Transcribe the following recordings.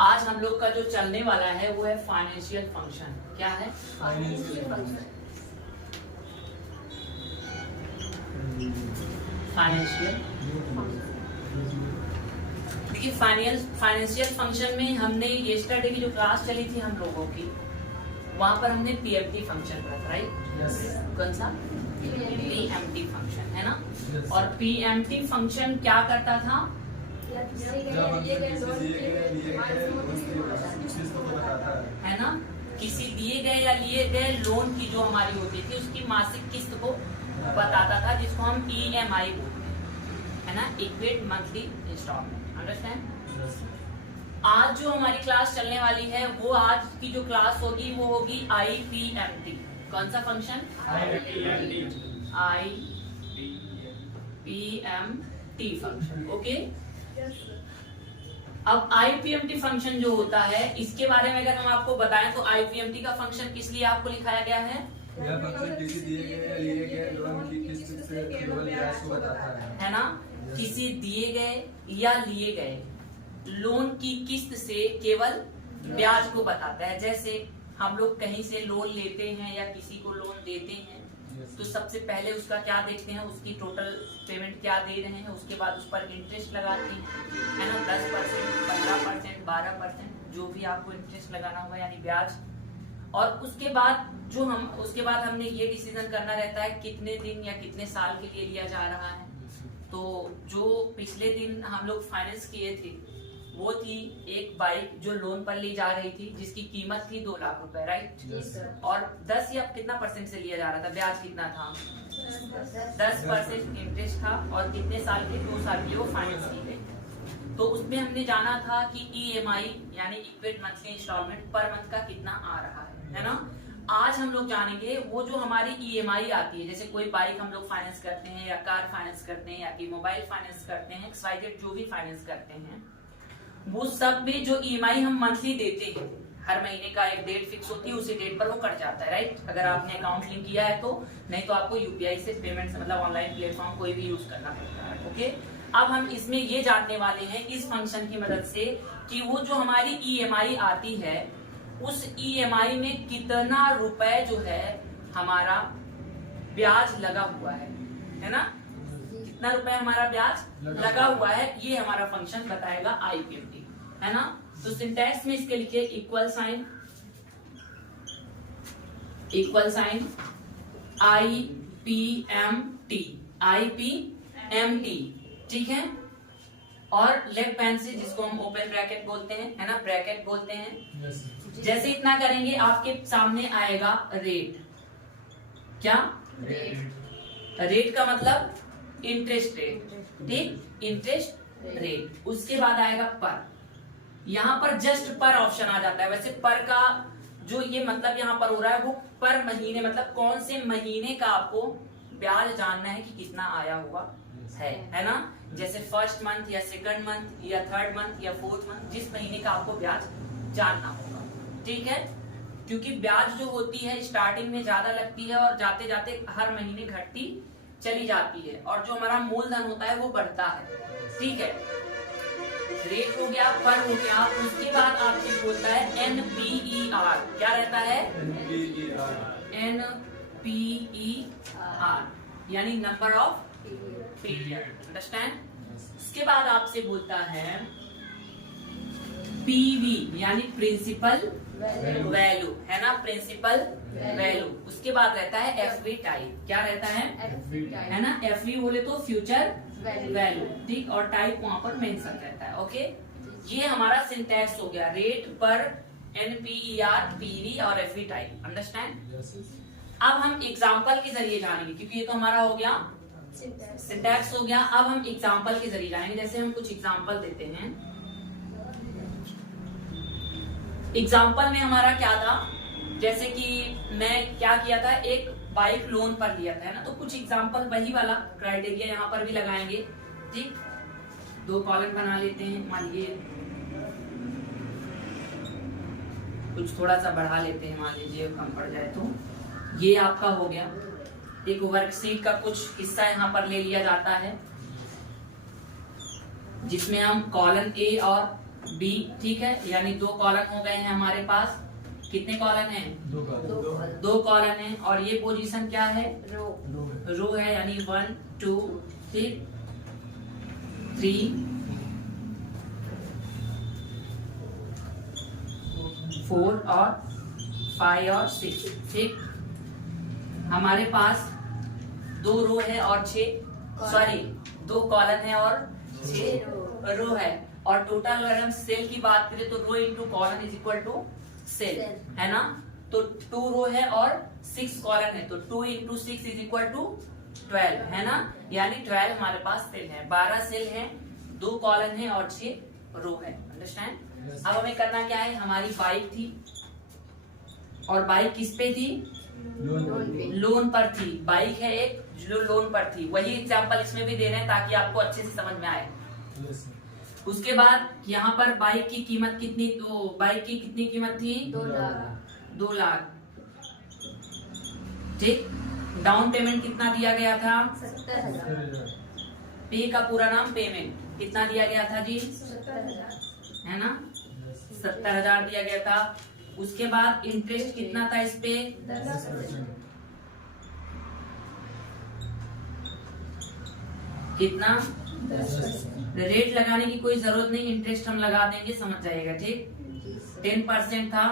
आज हम लोग का जो चलने वाला है वो है फाइनेंशियल फंक्शन। क्या है? फाइनेंशियल। देखिए फाइनेंशियल फंक्शन में हमने येस्टरडे की जो क्लास चली थी हम लोगों की, वहां पर हमने पीएमटी फंक्शन पढ़ा था, राइट? कौन सा? पीएमटी फंक्शन, है ना? और पीएमटी फंक्शन क्या करता था? है ना, किसी दिए गए या लिए गए लोन की जो हमारी होती थी उसकी मासिक किस्त को बताता था, जिसको हम ईएमआई बोलते हैं, है ना, इक्विट मंथली इंस्टॉलमेंट। अंडरस्टैंड? आज जो हमारी क्लास चलने वाली है वो आज की जो क्लास होगी वो होगी आईपीएमटी। कौन सा फंक्शन? IPMT function. ओके, अब आईपीएमटी फंक्शन जो होता है इसके बारे में अगर हम आपको बताएं तो आईपीएमटी का फंक्शन किस लिए आपको लिखाया गया है? यह फंक्शन किसी दिए गए या लिए गए लोन की किस्त से केवल ब्याज को बताता है ना, किसी दिए गए या लिए गए लोन की किस्त से केवल ब्याज को बताता है। जैसे हम लोग कहीं से लोन लेते हैं या किसी को लोन देते हैं तो सबसे पहले उसका क्या देखते हैं, उसकी टोटल पेमेंट क्या दे रहे हैं, उसके बाद उस पर इंटरेस्ट लगाते हैं, है ना, 10%, 15%, 12%, जो भी आपको इंटरेस्ट लगाना होगा यानी ब्याज। और उसके बाद हमने ये डिसीजन करना रहता है कितने दिन या कितने साल के लिए लिया जा रहा है। तो जो पिछले दिन हम लोग फाइनेंस किए थे वो थी एक बाइक जो लोन पर ली जा रही थी जिसकी कीमत थी 2 लाख रुपए, राइट? और 10 या कितना परसेंट से लिया जा रहा था, ब्याज कितना था? 10% इंटरेस्ट था और कितने साल के? 2 साल के लिए वो फाइनेंस की गई। तो उसमें हमने जाना था कि ईएमआई यानी इक्विट मंथली इंस्टॉलमेंट पर मंथ का कितना आ रहा है ना। आज हम लोग जानेंगे वो जो हमारी ईएमआई आती है, जैसे कोई बाइक हम लोग फाइनेंस करते हैं या कार फाइनेंस करते हैं या कि मोबाइल फाइनेंस करते हैं, XYZ जो भी फाइनेंस करते हैं, वो सब में जो ईएमआई हम मंथली देते हैं, हर महीने का एक डेट फिक्स होती है, उसी डेट पर वो कट जाता है, राइट? अगर आपने अकाउंट लिंक किया है तो, नहीं तो आपको यूपीआई से पेमेंट से मतलब ऑनलाइन प्लेटफॉर्म कोई भी यूज करना पड़ता है। ओके, अब हम इसमें ये जानने वाले हैं इस फंक्शन की मदद से कि वो जो हमारी ईएमआई आती है उस ईएमआई में कितना रुपए जो है हमारा ब्याज लगा हुआ है ना, कितना रुपए हमारा ब्याज लगा हुआ है, ये हमारा फंक्शन बताएगा आईपीएमटी, है ना। तो सिंटैक्स में इसके लिखिए इक्वल साइन आईपीएमटी, ठीक है। और लेफ्ट हैंड से जिसको हम ओपन ब्रैकेट बोलते हैं, है ना, ब्रैकेट बोलते हैं। जैसे इतना करेंगे आपके सामने आएगा रेट। क्या? रेट का मतलब इंटरेस्ट रेट, ठीक, इंटरेस्ट रेट। उसके बाद आएगा पर, यहाँ पर जस्ट पर ऑप्शन आ जाता है। वैसे पर का जो ये मतलब यहाँ पर हो रहा है वो पर महीने मतलब कौन से महीने का आपको ब्याज जानना है कि कितना आया हुआ है ना। जैसे फर्स्ट मंथ या सेकंड मंथ या थर्ड मंथ या फोर्थ मंथ, जिस महीने का आपको ब्याज जानना होगा, ठीक है। क्योंकि ब्याज जो होती है स्टार्टिंग में ज्यादा लगती है और जाते जाते हर महीने घटती चली जाती है, और जो हमारा मूलधन होता है वो बढ़ता है, ठीक है। रेट हो गया, पर हो गया, उसके बाद आपसे बोलता है एनपीईआर। क्या रहता है? एनपीईआर यानी नंबर ऑफ पीरियड। अंडरस्टैंड? उसके बाद आपसे बोलता है पीवी यानी प्रिंसिपल वैल्यू, है ना, प्रिंसिपल वैल्यू। उसके बाद रहता है एफवी टाइप। क्या रहता है ना, एफवी बोले तो फ्यूचर वैल्यू, ठीक, और टाइप वहां पर मेंशन रहता है। ओके, ये हमारा सिंटैक्स हो गया, रेट, पर, एनपीईआर, पीवी और एफवी टाइप। अंडरस्टैंड? अब हम एग्जांपल के जरिए जानेंगे, क्योंकि ये तो हमारा हो गया सिंटैक्स हो गया। अब हम एग्जांपल के जरिए जानेंगे। जैसे हम कुछ एग्जांपल देते हैं। एग्जांपल में हमारा क्या था, जैसे कि मैं क्या किया था, एक बाइक लोन पर लिया था, है ना। तो कुछ एग्जांपल वही वाला क्राइटेरिया यहाँ पर भी लगाएंगे, ठीक। 2 कॉलम बना लेते हैं, मान लीजिए कुछ थोड़ा सा बढ़ा लेते हैं, मान लीजिए कम पड़ जाए तो। ये आपका हो गया, एक वर्कशीट का कुछ हिस्सा यहाँ पर ले लिया जाता है जिसमें हम कॉलम ए और बी, ठीक है, यानी 2 कॉलम हो गए हैं हमारे पास। कितने कॉलम हैं? 2 कॉलम। 2 कॉलम हैं। और ये पोजीशन क्या है? रो रो है, यानी 1 2 3 4 और 5 और 6, ठीक। हमारे पास 2 रो है और 2 कॉलम है और 6 रो है। और टोटल अगर हम सेल की बात करें तो row into column is equal to cell, है ना। तो 2 रो है और 6 कॉलम है, तो 2 इंटू 6 इज इक्वल टू 12, है ना। यानी 12 हमारे पास सेल है, 12 सेल है, 2 कॉलम है और 6 रो है। अंडरस्टैंड? अब हमें करना क्या है? हमारी बाइक थी और बाइक किस पे थी? लोन पर थी। बाइक है एक जो लोन पर थी। वही एग्जांपल इसमें भी दे रहे हैं ताकि आपको अच्छे से समझ में आए। उसके बाद यहाँ पर बाइक की कीमत कितनी? तो बाइक की कितनी कीमत थी? 2 लाख, ठीक। डाउन पेमेंट कितना दिया गया था? 70,000। पे का पूरा नाम पेमेंट कितना दिया गया था जी? 70,000, है ना, 70,000 दिया गया था। उसके बाद इंटरेस्ट कितना था इस पे? 10%। कितना? 10%। रेट लगाने की कोई जरूरत नहीं, इंटरेस्ट हम लगा देंगे, समझ जाएगा, ठीक। 10% था।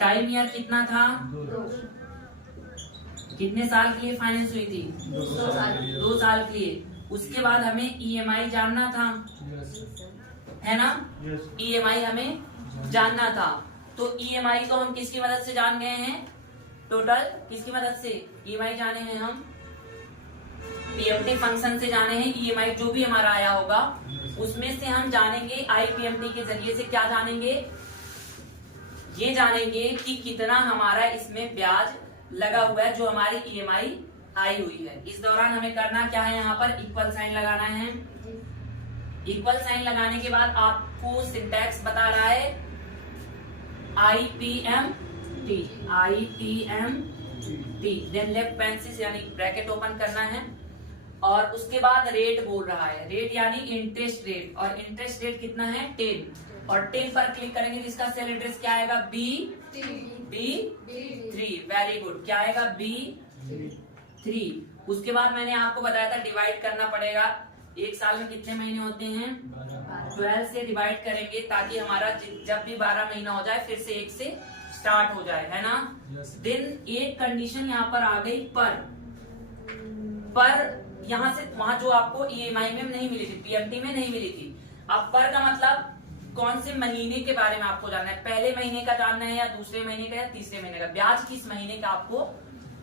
टाइम ईयर कितना था? 2 कितने साल के लिए फाइनेंस हुई थी? 2 साल। 2 साल के लिए। उसके बाद हमें ईएमआई जानना था, है ना। ईएमआई हमें जानना था। तो ईएमआई तो हम किसकी मदद से जान गए हैं? टोटल किसकी मदद से ईएमआई जाने हैं? हम पीएमटी फंक्शन से जाने हैं। ईएमआई जो भी हमारा आया होगा उसमें से हम जानेंगे आईपीएमटी के जरिए से। क्या जानेंगे? ये जानेंगे कि कितना हमारा इसमें ब्याज लगा हुआ है जो हमारी ईएमआई आई हुई है। इस दौरान हमें करना क्या है? यहाँ पर इक्वल साइन लगाना है। इक्वल साइन लगाने के बाद आपको सिंटैक्स बता रहा है आईपीएमटी, देन लेफ्ट पेरेंथेसिस यानी ब्रैकेट ओपन करना है। और उसके बाद रेट बोल रहा है, रेट यानी इंटरेस्ट रेट। और इंटरेस्ट रेट कितना है? 10। और 10 पर क्लिक करेंगे तो इसका सेल एड्रेस क्या आएगा? B3। Very good. क्या आएगा? B3। उसके बाद मैंने आपको बताया था डिवाइड करना पड़ेगा। एक साल में कितने महीने होते हैं? 12 से डिवाइड करेंगे ताकि हमारा जब भी 12 महीना हो जाए फिर से 1 से स्टार्ट हो जाए, है ना। देन एक कंडीशन यहाँ पर आ गई पर यहाँ से वहां जो आपको ईएमआई में नहीं मिली थी, पीएमटी में नहीं मिली थी। अब पर का मतलब कौन से महीने के बारे में आपको जानना है? पहले महीने का जानना है या दूसरे महीने का या तीसरे महीने का? ब्याज किस महीने का आपको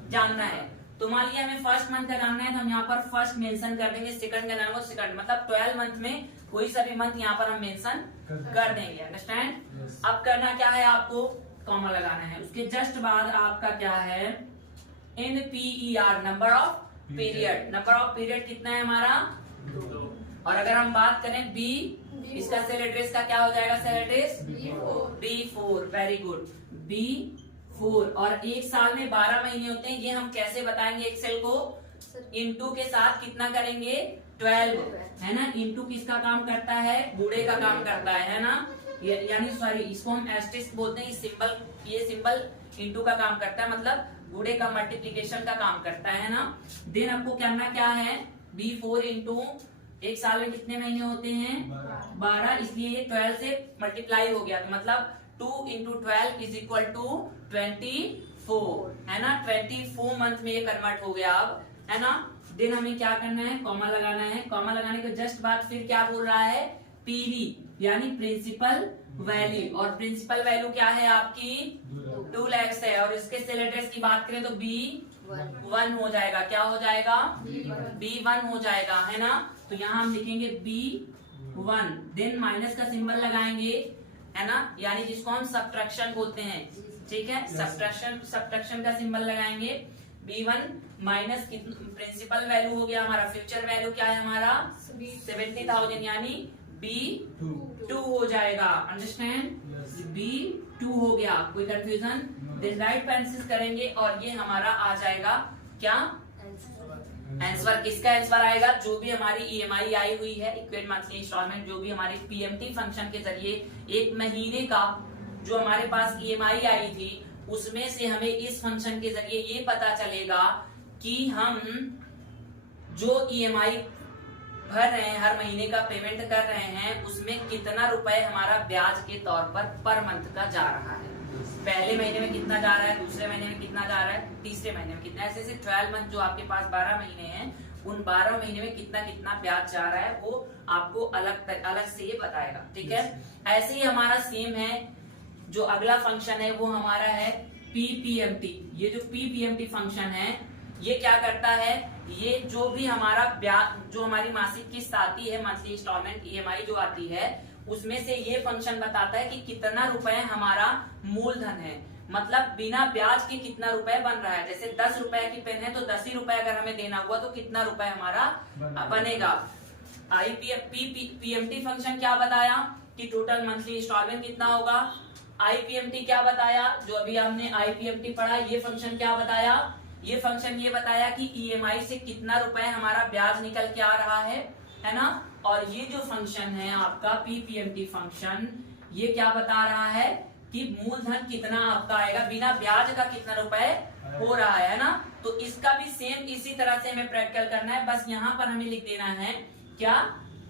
जानना है? तो मान लिया हमें फर्स्ट मंथ का जानना है तो हम यहाँ पर फर्स्ट मेंशन कर देंगे। सेकंड का जानना है सेकंड, मतलब 12 मंथ में कोई सा भी मंथ यहाँ पर हम मेंशन कर देंगे। अंडरस्टैंड? अब करना क्या है? आपको कॉमा लगाना है। उसके जस्ट बाद आपका क्या है? NPER, number of period. Number of period कितना है हमारा? 2। और अगर हम बात करें बी, इसका सेल एड्रेस का क्या हो जाएगा? Cell address B4। Very good, B4। और एक साल में 12 महीने होते हैं। ये हम कैसे बताएंगे? एक्सेल को इनटू के साथ कितना करेंगे? 12, है ना। इनटू किसका काम करता है? गुणे का काम करता है ना। यानी सॉरी, इसको हम एस्टेरिस्क बोलते हैं। ये सिंबल इनटू का काम करता है, मतलब गुणे का मल्टीप्लीकेशन का काम करता है ना। देन आपको करना क्या है? B4 इंटू एक साल में कितने महीने होते हैं? 12, इसलिए ये 12 से मल्टीप्लाई हो गया, तो मतलब 2 इंटू 12 इज इक्वल टू 24, है ना। 24 मंथ में ये कन्वर्ट हो गया अब, है ना। देन हमें क्या करना है? कॉमा लगाना है। कॉमा लगाने के जस्ट बाद फिर क्या बोल रहा है? पीवी यानी प्रिंसिपल वैल्यू। और प्रिंसिपल वैल्यू क्या है आपकी? 2 लाख है। और इसके सेल एड्रेस की बात करें तो B1 हो जाएगा। क्या हो जाएगा? B1 हो जाएगा, है ना। तो यहाँ हम लिखेंगे B1, देन माइनस का सिंबल लगाएंगे, है ना, यानी जिसको हम सब्ट्रैक्शन बोलते हैं, ठीक है। सब्ट्रैक्शन का सिंबल लगाएंगे। B1 माइनस प्रिंसिपल वैल्यू हो गया हमारा। फ्यूचर वैल्यू क्या है हमारा? 70,000, यानी B2 हो जाएगा। अंडरस्टैंड? B2 हो गया। कोई कंफ्यूजन? देन राइट पेरेंथेसिस करेंगे और ये हमारा आ जाएगा क्या? आंसर किसका आंसर आएगा? जो भी हमारी ईएमआई आई हुई है, इक्विट मंथली इंस्टॉलमेंट, जो भी हमारी पीएमटी फंक्शन के जरिए एक महीने का जो हमारे पास ईएमआई आई थी, उसमें से हमें इस फंक्शन के जरिए ये पता चलेगा कि हम जो ईएमआई भर रहे हैं, हर महीने का पेमेंट कर रहे हैं, उसमें कितना रुपए हमारा ब्याज के तौर पर मंथ का जा रहा है। पहले महीने में कितना जा रहा है, दूसरे महीने में कितना जा रहा है, तीसरे महीने में कितना, ऐसे 12 मंथ जो आपके पास 12 महीने हैं, उन 12 महीने में कितना कितना ब्याज जा रहा है, वो आपको अलग से ये बताएगा। ठीक है, ऐसे ही हमारा सेम है जो अगला फंक्शन है, वो हमारा है पीपीएमटी। ये जो पीपीएमटी फंक्शन है, ये क्या करता है, ये जो भी हमारा ब्याज, जो हमारी मासिक किस्त आती है, मंथली इंस्टॉलमेंट ईएमआई जो आती है, उसमें से ये फंक्शन बताता है कि कितना रुपए हमारा मूलधन है, मतलब बिना ब्याज के कितना रुपए बन रहा है। जैसे 10 रुपए की पेन है तो 10 ही रुपए अगर हमें देना हुआ तो कितना रुपए हमारा बनेगा। पीएमटी फंक्शन क्या बताया कि टोटल मंथली इंस्टॉलमेंट कितना होगा। आईपीएमटी क्या बताया, जो अभी हमने आईपीएमटी पढ़ा, ये फंक्शन क्या बताया, ये फंक्शन ये बताया कि ईएमआई से कितना रुपए हमारा ब्याज निकल के आ रहा है ना। और ये जो फंक्शन है आपका पीपीएमटी फंक्शन, ये क्या बता रहा है कि मूलधन कितना आपका आएगा, बिना ब्याज का कितना रुपए हो रहा है ना। तो इसका भी सेम इसी तरह से हमें प्रैक्टिकल करना है, बस यहाँ पर हमें लिख देना है क्या,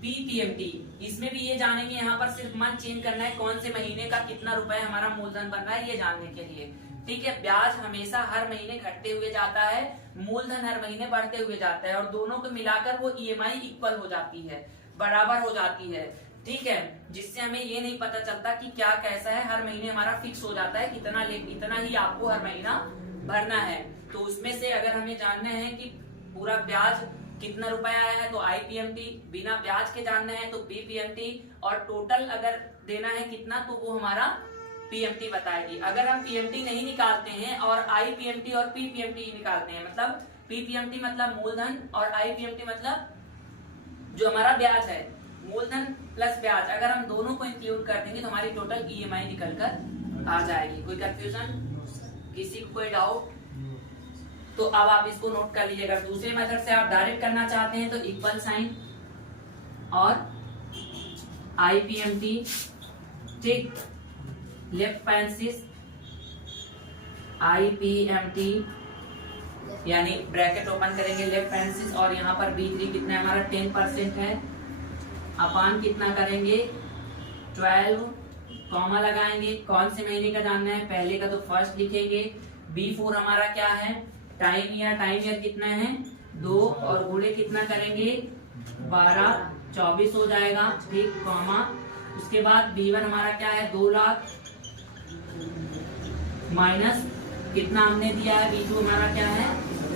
पीपीएमटी। इसमें भी ये जानेंगे, यहाँ पर सिर्फ मंथ चेंज करना है, कौन से महीने का कितना रुपए हमारा मूलधन बन रहा है ये जानने के लिए। ठीक है, ब्याज हमेशा हर महीने घटते हुए जाता है, मूलधन हर महीने बढ़ते हुए जाता है, और दोनों को मिलाकर वो ईएमआई इक्वल हो जाती है, बराबर हो जाती है। ठीक है, जिससे हमें ये नहीं पता चलता कि क्या कैसा है, हर महीने हमारा फिक्स हो जाता है इतना ही आपको हर महीना भरना है। तो उसमें से अगर हमें जानना है कि पूरा ब्याज कितना रुपया आया है तो आईपीएमटी, बिना ब्याज के जानना है तो पीपीएमटी, और टोटल अगर देना है कितना तो वो हमारा पीएमटी बताएगी। अगर हम पीएमटी नहीं निकालते हैं और आईपीएमटी और पीपीएमटी निकालते हैं, मतलब पीपीएमटी मतलब मूलधन और आईपीएमटी मतलब जो हमारा ब्याज है, मूलधन प्लस ब्याज, अगर हम दोनों को इंक्लूड कर देंगे तो हमारी टोटल ईएमआई निकल कर आ जाएगी। कोई कंफ्यूजन, किसी को कोई डाउट? तो अब आप इसको नोट कर लीजिएगा। दूसरे मेथड से आप डायरेक्ट करना चाहते हैं तो इक्वल साइन और आईपीएमटी, ठीक, लेफ्ट पैरेंथेसिस आईपीएमटी, यानी ब्रैकेट ओपन करेंगे लेफ्ट पैरेंथेसिस, और यहाँ पर B3 कितना है हमारा 10% है, अपान कितना करेंगे 12, कॉमा लगाएंगे, कौन से महीने का जानना है, पहले का तो फर्स्ट लिखेंगे। B4 हमारा क्या है, टाइम ईयर कितना है 2, और गुणे कितना करेंगे 12, 24 हो जाएगा, ठीक, कॉमा। उसके बाद B1 हमारा क्या है 2 लाख, माइनस कितना हमने दिया है B2 हमारा क्या है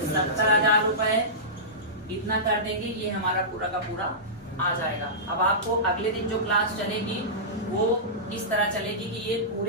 70,000 रुपए, इतना कर देंगे, ये हमारा पूरा का पूरा आ जाएगा। अब आपको अगले दिन जो क्लास चलेगी वो इस तरह चलेगी कि ये पूरे